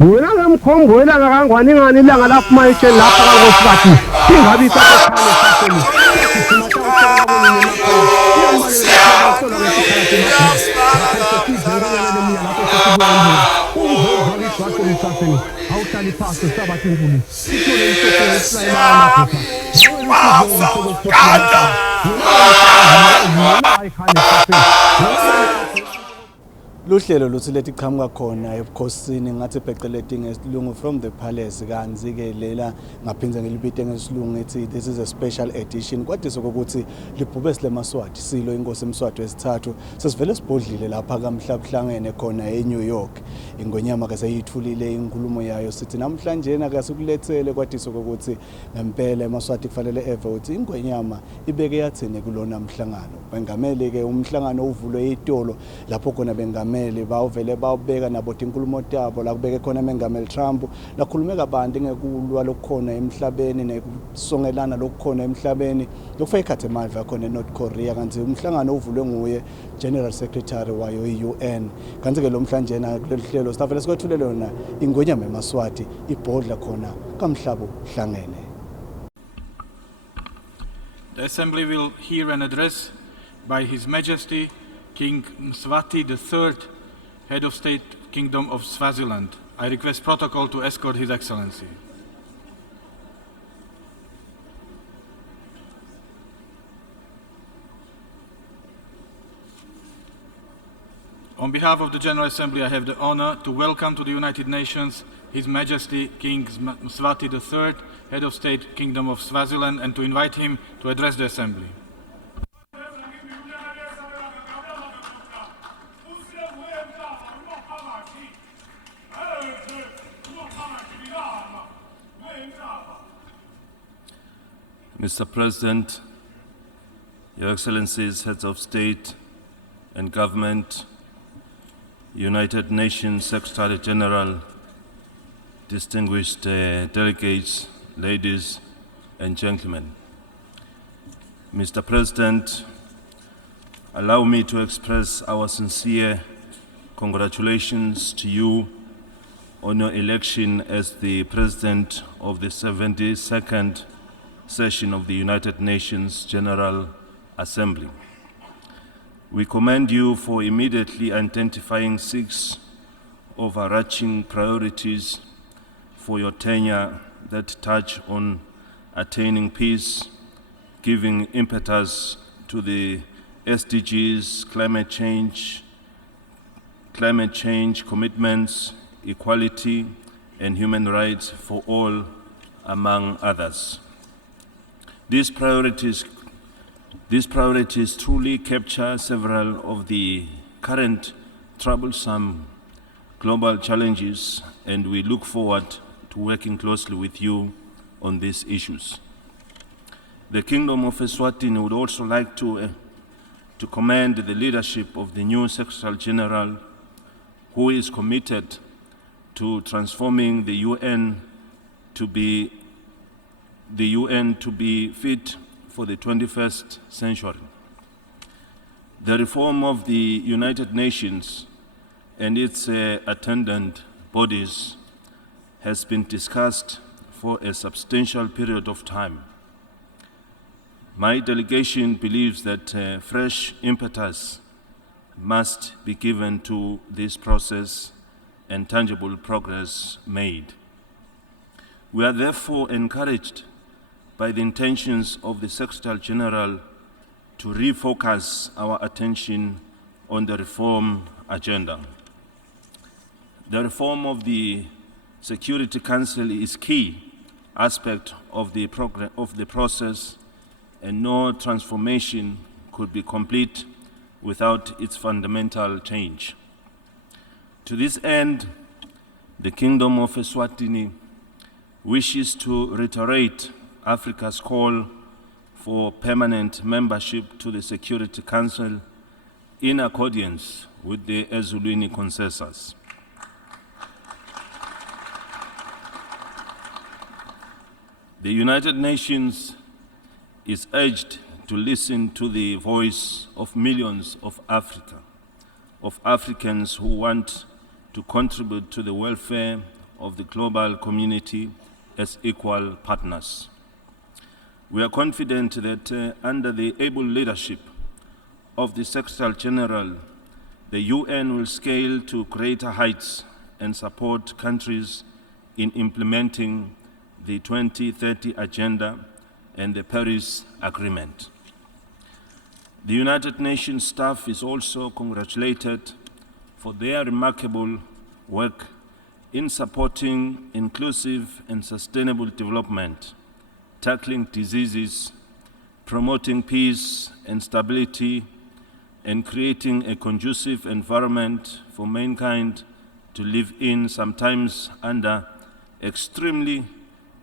wena ngamkhombo wena ngakangwani ngani ilanga lapho mayitshe lapha kaNkosikazi singabi sakhona saseni awuhlali phasi sabathi nkulu ithole Luhlelo luthi lethi qhamuka khona ebukhosini ngathi pheceleti ngesilungu from the palace kanzi ke lela ngaphindza ngelibite ngesilungu ethi this is a special edition kwadise ukuthi libhube sile Maswati silo inkosi eMswati wesithathu sesivele sibhodlile lapha kamhlabuhlangene khona eNew York ingonyama ke seyithulile inkulumo yayo sithi namhlanje na kasukulethele kwadise ukuthi ngempela eMaswati kufanele eve uthi ingonyama ibeke yathene kulona mhlangano bengamele ke umhlangano uvulwe itolo lapho khona bengamele bawuvele bawubeka nabo inkulumo tabo la kubeke khona mengameli Trump lakhulume kabanti ngekulwa lokukhona emhlabeni nekusongelana lokukhona emhlabeni lokufaka ikhathe emava khona eNorth Korea kanti umhlangano uvulwe nguye General Secretary wayo iUN kanti ke lo mhlanje na kuleli hlelo sitavele sikwethulele lona ingonyama eMaswati ibhodla khona kamhlabo hlangene. The Assembly will hear an address by His Majesty King Mswati III, Head of State, Kingdom of Swaziland. I request protocol to escort His Excellency. On behalf of the General Assembly, I have the honor to welcome to the United Nations His Majesty King Mswati III, Head of State, Kingdom of Swaziland, and to invite him to address the Assembly. Mr. President, Your Excellencies, Heads of State and Government, United Nations Secretary General, distinguished delegates, ladies and gentlemen. Mr. President, allow me to express our sincere congratulations to you on your election as the President of the 72nd session of the United Nations General Assembly. We commend you for immediately identifying 6 overarching priorities for your tenure that touch on attaining peace, giving impetus to the SDGs, climate change commitments, equality, and human rights for all, among others. These priorities truly capture several of the current troublesome global challenges, and we look forward to working closely with you on these issues. The Kingdom of Eswatini would also like to commend the leadership of the new Secretary General, who is committed to transforming the UN to be fit for the 21st century. The reform of the United Nations and its attendant bodies has been discussed for a substantial period of time. My delegation believes that fresh impetus must be given to this process and tangible progress made. We are therefore encouraged by the intentions of the Secretary General to refocus our attention on the reform agenda. The reform of the Security Council is key aspect of the process, and no transformation could be complete without its fundamental change. To this end, the Kingdom of Eswatini wishes to reiterate Africa's call for permanent membership to the Security Council in accordance with the Ezulwini Consensus. The United Nations is urged to listen to the voice of millions of Africans who want to contribute to the welfare of the global community as equal partners. We are confident that under the able leadership of the Secretary General, the UN will scale to greater heights and support countries in implementing the 2030 Agenda and the Paris Agreement. The United Nations staff is also congratulated for their remarkable work in supporting inclusive and sustainable development, tackling diseases, promoting peace and stability, and creating a conducive environment for mankind to live in, sometimes under extremely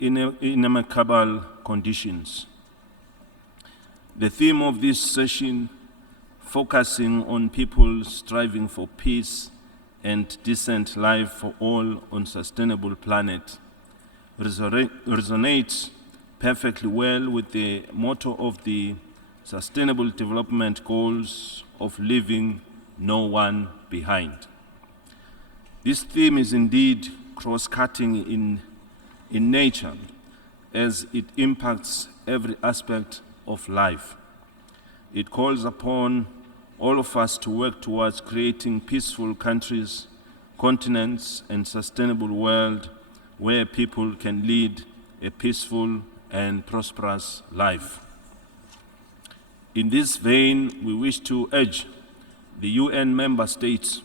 inimicable conditions. The theme of this session, focusing on people striving for peace and decent life for all on sustainable planet, resonates perfectly well with the motto of the Sustainable Development Goals of leaving no one behind. This theme is indeed cross-cutting in nature as it impacts every aspect of life. It calls upon all of us to work towards creating peaceful countries, continents, and sustainable world where people can lead a peaceful and prosperous life. In this vein, we wish to urge the UN member states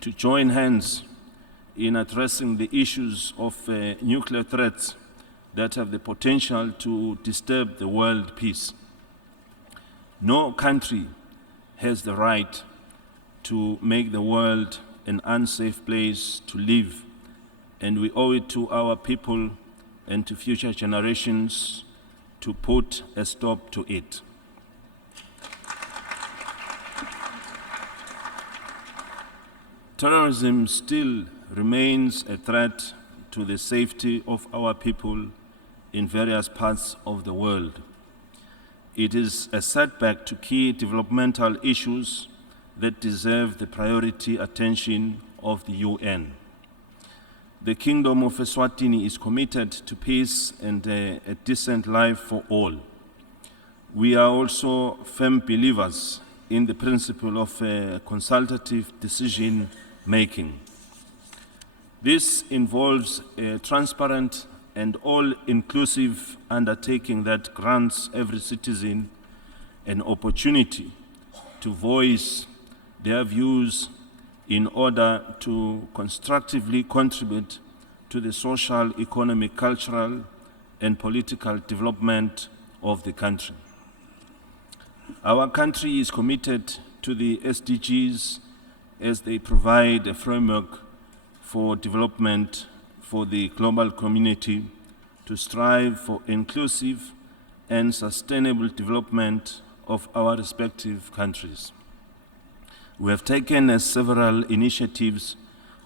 to join hands in addressing the issues of nuclear threats that have the potential to disturb the world peace. No country has the right to make the world an unsafe place to live, and we owe it to our people and to future generations to put a stop to it. Terrorism still remains a threat to the safety of our people in various parts of the world. It is a setback to key developmental issues that deserve the priority attention of the UN. The Kingdom of Eswatini is committed to peace and a decent life for all. We are also firm believers in the principle of consultative decision making. This involves a transparent and all-inclusive undertaking that grants every citizen an opportunity to voice their views in order to constructively contribute to the social, economic, cultural, and political development of the country. Our country is committed to the SDGs as they provide a framework for development for the global community to strive for inclusive and sustainable development of our respective countries. We have taken several initiatives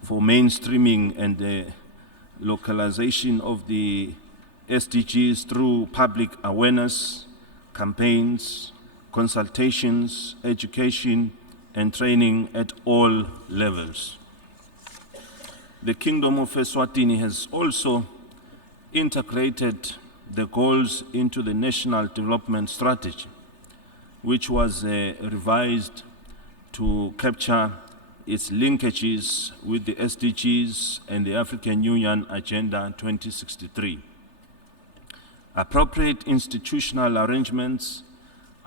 for mainstreaming and localization of the SDGs through public awareness, campaigns, consultations, education, and training at all levels. The Kingdom of Eswatini has also integrated the goals into the National Development Strategy, which was revised to capture its linkages with the SDGs and the African Union Agenda 2063. Appropriate institutional arrangements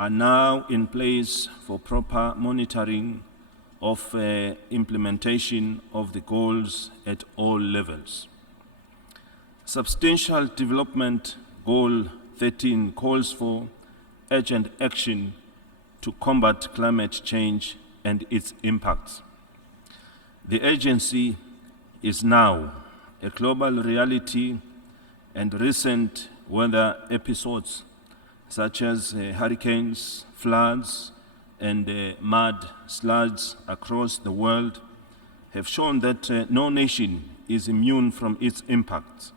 are now in place for proper monitoring of implementation of the goals at all levels. Substantial Development Goal 13 calls for urgent action to combat climate change and its impacts. The urgency is now a global reality, and recent weather episodes such as hurricanes, floods, and mudslides across the world have shown that no nation is immune from its impacts.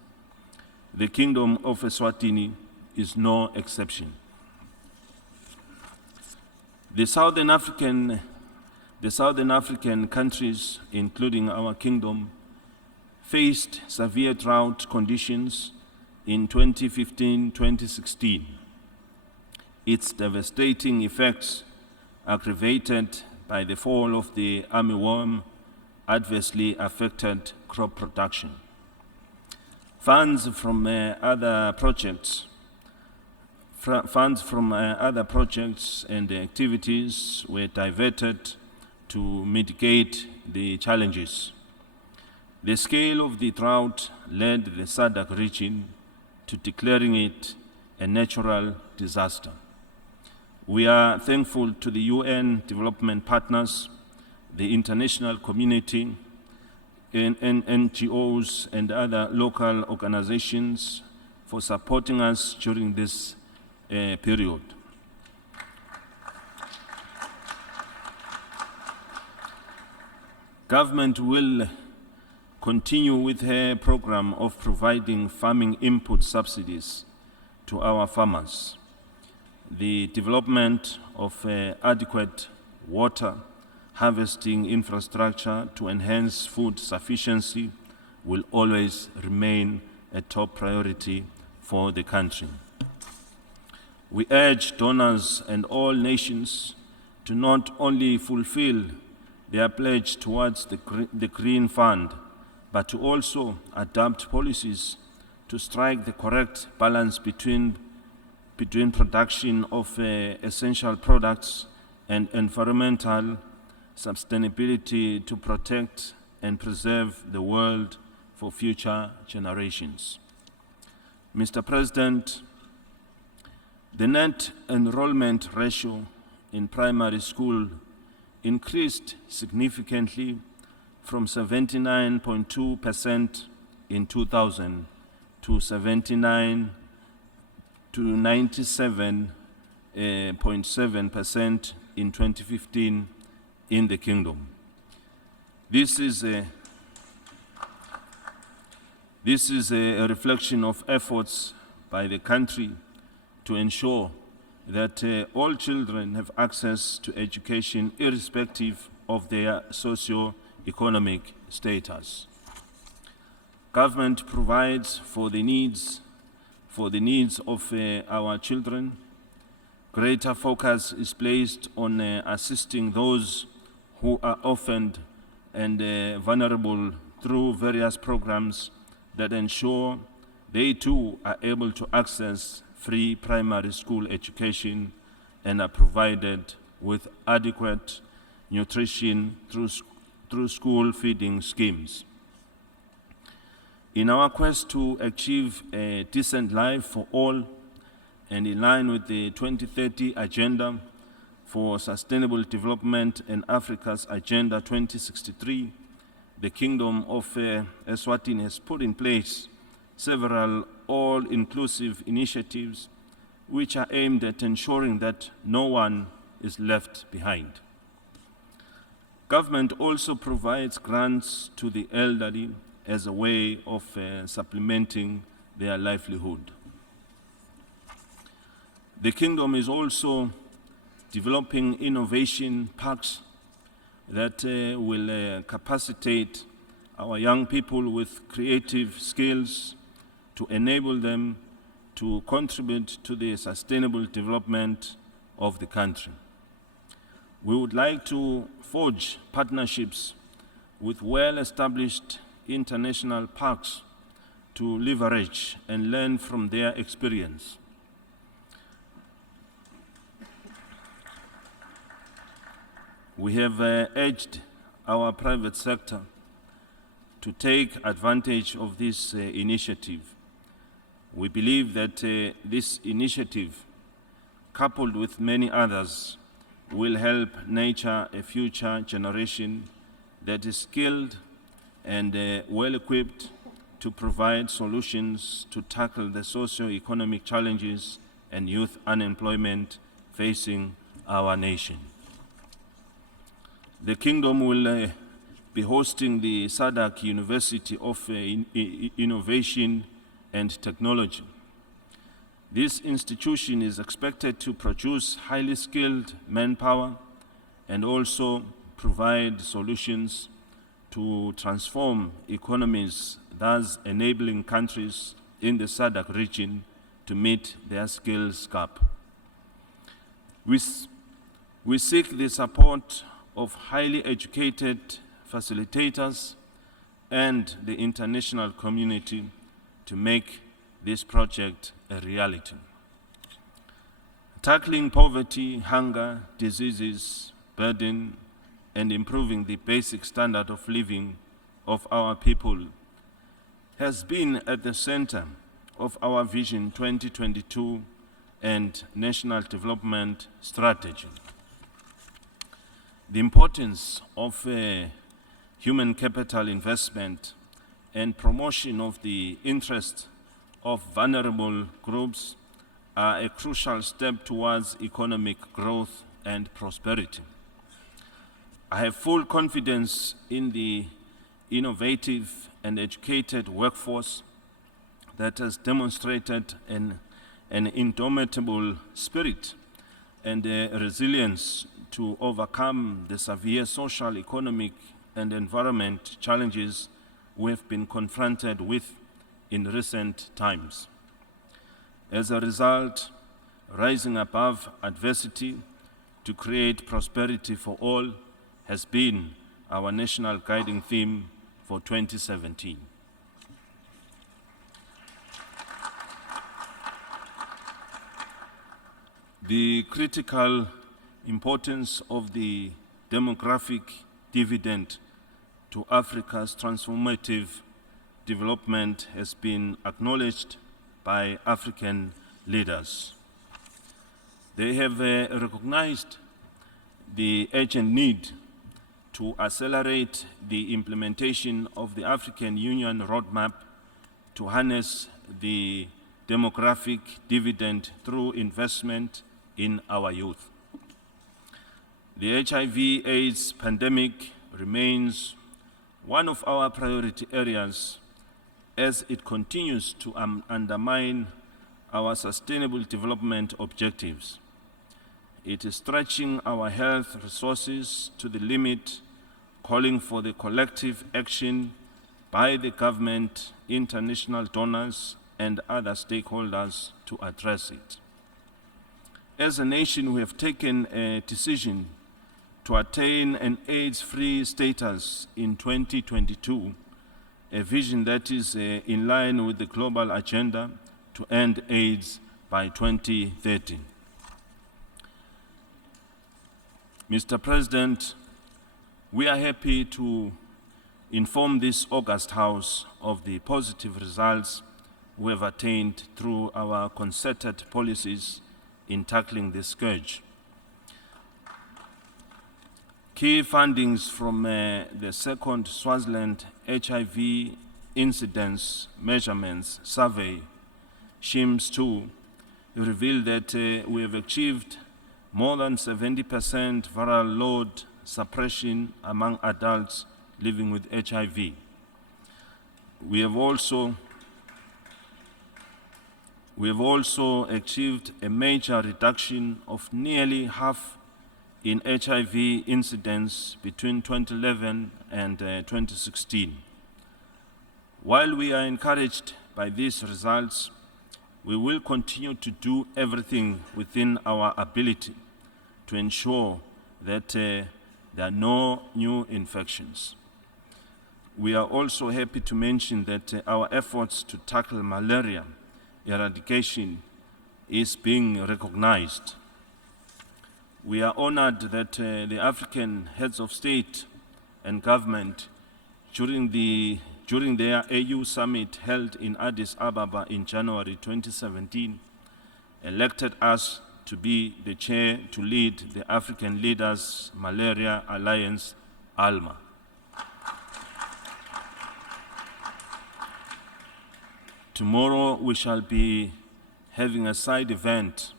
The Kingdom of Eswatini is no exception. The Southern African countries, including our kingdom, faced severe drought conditions in 2015-2016. Its devastating effects, aggravated by the fall of the armyworm, adversely affected crop production. Funds from other projects and activities were diverted to mitigate the challenges. The scale of the drought led the SADC region to declaring it a natural disaster. We are thankful to the UN development partners, the international community, and NGOs and other local organizations for supporting us during this period. Government will continue with her program of providing farming input subsidies to our farmers. The development of adequate water harvesting infrastructure to enhance food sufficiency will always remain a top priority for the country. We urge donors and all nations to not only fulfill their pledge towards the Green Fund, but to also adopt policies to strike the correct balance between production of essential products and environmental sustainability to protect and preserve the world for future generations. Mr. President, the net enrollment ratio in primary school increased significantly from 79.2% in 2000 to 97.7% in 2015 in the Kingdom. This is a reflection of efforts by the country to ensure that all children have access to education irrespective of their socio-economic status. Government provides for the needs of our children. Greater focus is placed on assisting those who are orphaned and vulnerable through various programs that ensure they too are able to access free primary school education and are provided with adequate nutrition through school feeding schemes. In our quest to achieve a decent life for all and in line with the 2030 Agenda for Sustainable Development and Africa's Agenda 2063, the Kingdom of Eswatini has put in place several all-inclusive initiatives which are aimed at ensuring that no one is left behind. Government also provides grants to the elderly as a way of supplementing their livelihood. The Kingdom is also developing innovation parks that will capacitate our young people with creative skills to enable them to contribute to the sustainable development of the country. We would like to forge partnerships with well-established international parks to leverage and learn from their experience. We have urged our private sector to take advantage of this initiative. We believe that this initiative, coupled with many others, will help nurture a future generation that is skilled and well-equipped to provide solutions to tackle the socio-economic challenges and youth unemployment facing our nation. The Kingdom will be hosting the SADC University of Innovation and Technology. This institution is expected to produce highly skilled manpower and also provide solutions to transform economies, thus enabling countries in the SADC region to meet their skills gap. We seek the support of highly educated facilitators and the international community to make this project a reality. Tackling poverty, hunger, diseases, burden, and improving the basic standard of living of our people has been at the center of our Vision 2022 and National Development Strategy. The importance of human capital investment and promotion of the interests of vulnerable groups are a crucial step towards economic growth and prosperity. I have full confidence in the innovative and educated workforce that has demonstrated an indomitable spirit and resilience to overcome the severe social, economic, and environment challenges we have been confronted with in recent times. As a result, rising above adversity to create prosperity for all has been our national guiding theme for 2017. The critical importance of the demographic dividend to Africa's transformative development has been acknowledged by African leaders. They have recognized the urgent need to accelerate the implementation of the African Union roadmap to harness the demographic dividend through investment in our youth. The HIV/AIDS pandemic remains one of our priority areas as it continues to undermine our sustainable development objectives. It is stretching our health resources to the limit, calling for the collective action by the government, international donors, and other stakeholders to address it. As a nation, we have taken a decision to attain an AIDS-free status in 2022, a vision that is in line with the global agenda to end AIDS by 2030. Mr. President, we are happy to inform this august House of the positive results we have attained through our concerted policies in tackling this scourge. Key findings from the second Swaziland HIV incidence measurements survey, SHIMS2, reveal that we have achieved more than 70% viral load suppression among adults living with HIV. We have also achieved a major reduction of nearly half in HIV incidence between 2011 and 2016. While we are encouraged by these results, we will continue to do everything within our ability to ensure that there are no new infections. We are also happy to mention that our efforts to tackle malaria eradication is being recognized. We are honored that the African heads of state and government during their AU summit held in Addis Ababa in January 2017 elected us to be the chair to lead the African Leaders Malaria Alliance, ALMA. Tomorrow we shall be having a side event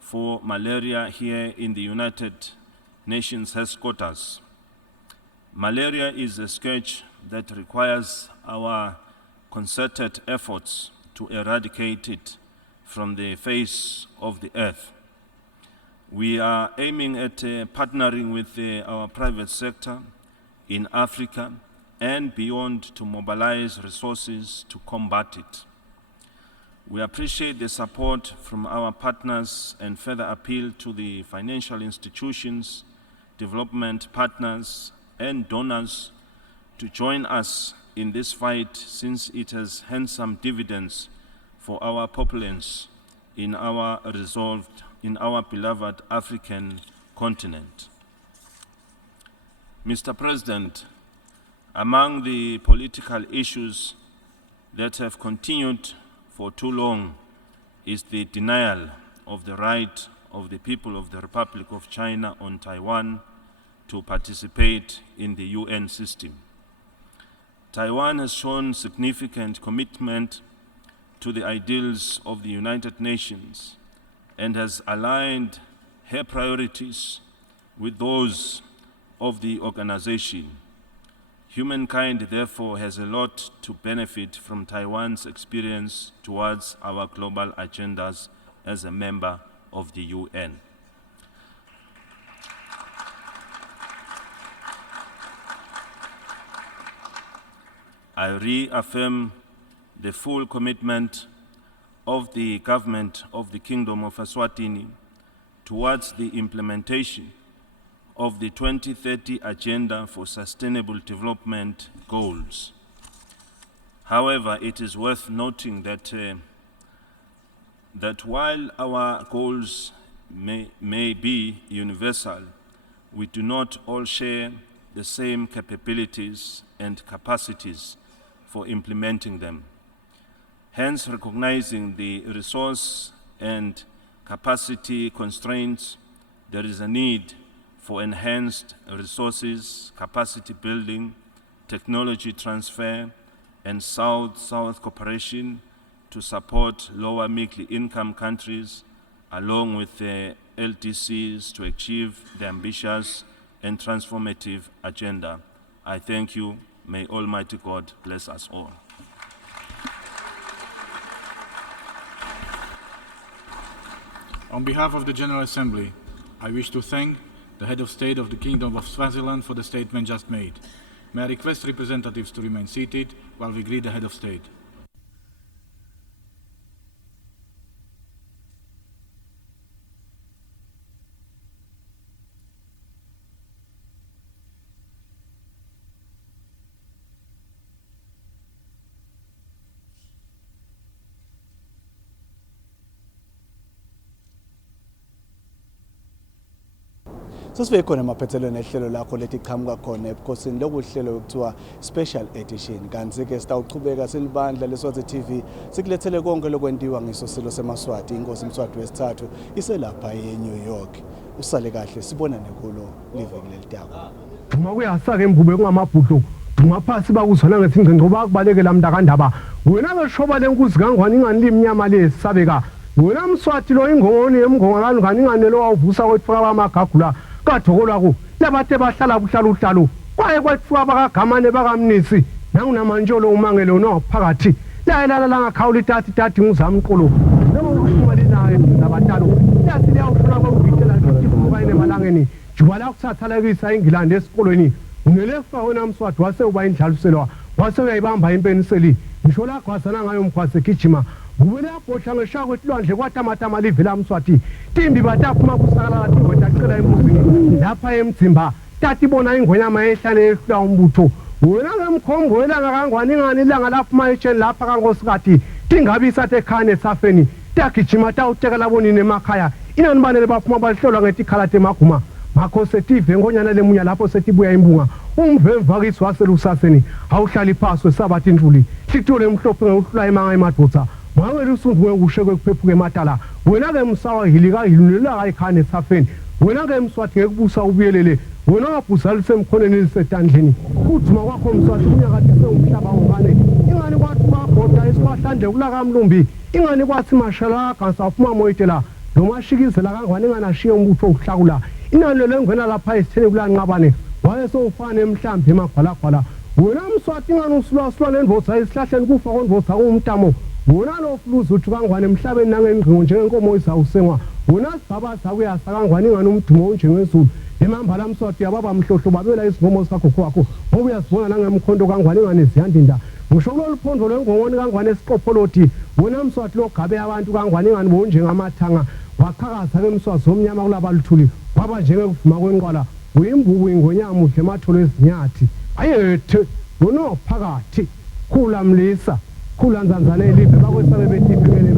for malaria here in the United Nations headquarters. Malaria is a scourge that requires our concerted efforts to eradicate it from the face of the earth. We are aiming at partnering with our private sector in Africa and beyond to mobilize resources to combat it. We appreciate the support from our partners and further appeal to the financial institutions, development partners, and donors to join us in this fight, since it has handsome dividends for our populace in our beloved African continent. Mr. President, among the political issues that have continued for too long is the denial of the right of the people of the Republic of China on Taiwan to participate in the UN system. Taiwan has shown significant commitment to the ideals of the United Nations and has aligned her priorities with those of the organization. Humankind, therefore, has a lot to benefit from Taiwan's experience towards our global agendas as a member of the UN. I reaffirm the full commitment of the government of the Kingdom of Eswatini towards the implementation of the 2030 Agenda for Sustainable Development Goals. However, it is worth noting that, that while our goals may be universal, we do not all share the same capabilities and capacities for implementing them. Hence, recognizing the resource and capacity constraints, there is a need for enhanced resources, capacity building, technology transfer, and South-South cooperation to support lower middle-income countries, along with the LDCs, to achieve the ambitious and transformative agenda. I thank you. May Almighty God bless us all. On behalf of the General Assembly, I wish to thank the Head of State of the Kingdom of Swaziland for the statement just made. May I request representatives to remain seated while we greet the Head of State. Sesibe khona emaphethelweni ehlelo lakho lethi qhamuka khona ebukhosini lokuhlelo okuthiwa special edition. Kanti ke sitawuchubeka silibandla leSwazi TV sikulethele konke lokwentiwa ngisosilo seMaswati. Inkosi Mswati wesithathu iselapha eNew York. Usale kahle sibonane kulo liveki lelitako. Uma kuyasaka embube kungamabhudlo ngaphasi bakuzona ngethi ngqo bakubalekela mntakandaba. Wena ke shoba lenkuzi kangwani ingani limnyama lesabeka. Wena Mswati lo ingoni emngonga kangani ingane lo wavusa kwetfaka amagagula. Kathokolwa ku labathe bahlala buhlalo kwaye kwathiwa bakagamane bakamnisi nangunamanjolo umangelo nophakathi layelala langakhawula itati ngizamqolo noma ushumali naye labatalo yathi liyawufuna kwangitshela ukuthi kubayine malangeni jubala kusathalekisa ingilande esikolweni unelefa wena Mswati wase uba indlaluselwa wase uyayibamba impeniseli ngisho la kwasana ngayo mkhwase gijima Ubona botla ngesha kwetilwandle kwaTamatama livela Mswati timbi bataphuma kusakala lathi ngwetacela emuzini lapha emdzimba tati bona ingonyama ehlale ehlula umbutho wena ngemkhombo welanga kangwani ingani ilanga laphuma etsheni lapha kangosikati tingabi sathe khane safeni tagijima tawutekela bonini emakhaya inanibanele baphuma bahlolwa ngetikhalate maguma makhosetive ngonyana lemunya lapho setibuya imbunga umvemvakisi waselusaseni awuhlali phaswe sabathi intuli sithole emhlophe ngeuhlula emanga emadvodza Mawele usundu wekushe kwekuphephuka ematala wena ke msawa hilika hilulela ayikhane safeni wena ke Mswati ngekubusa ubuyelele wena wabhusa lisemkhoneni lisetandleni uthuma kwakho Mswati kunyakade seumhlaba ongane ingani kwathi kwabhoda esibahlande kulaka mlumbi ingani kwathi mashala kansa aphuma moyitela nomashikizela kangwane inganashiye umbutho ukuhlakula inani lengwena lapha esithene kulanqabane wayesofana emhlambi emagwalagwala wena Mswati ingani usulwa lendvodza esihlahleni kufa kondvodza umntamo wona lo fluzi uthi kangwane emhlabeni nangenqingo njengenkomo isawusengwa wona sibaba sakuyasa kangwane ingani umdumo unjengezulu emambala mswati yababa mhlohlo babela isingomo sikagogo wakho ngoba uyasibona nangemkhonto kangwane ingani ziyandinda ngisho kuloluphondo lwengongoni kangwane esiqopholoti wona mswati logabe abantu kangwane ingani bonjengamathanga waqhakaza ke mswazi omnyama kulabaluthuli waba njengekuvuma kwenqwala uyimbubu ingonyama udle ematholo ezinyathi ayethe wona phakathi khula mlisa khula nzanzane elive bakwesabe bethi ibhekele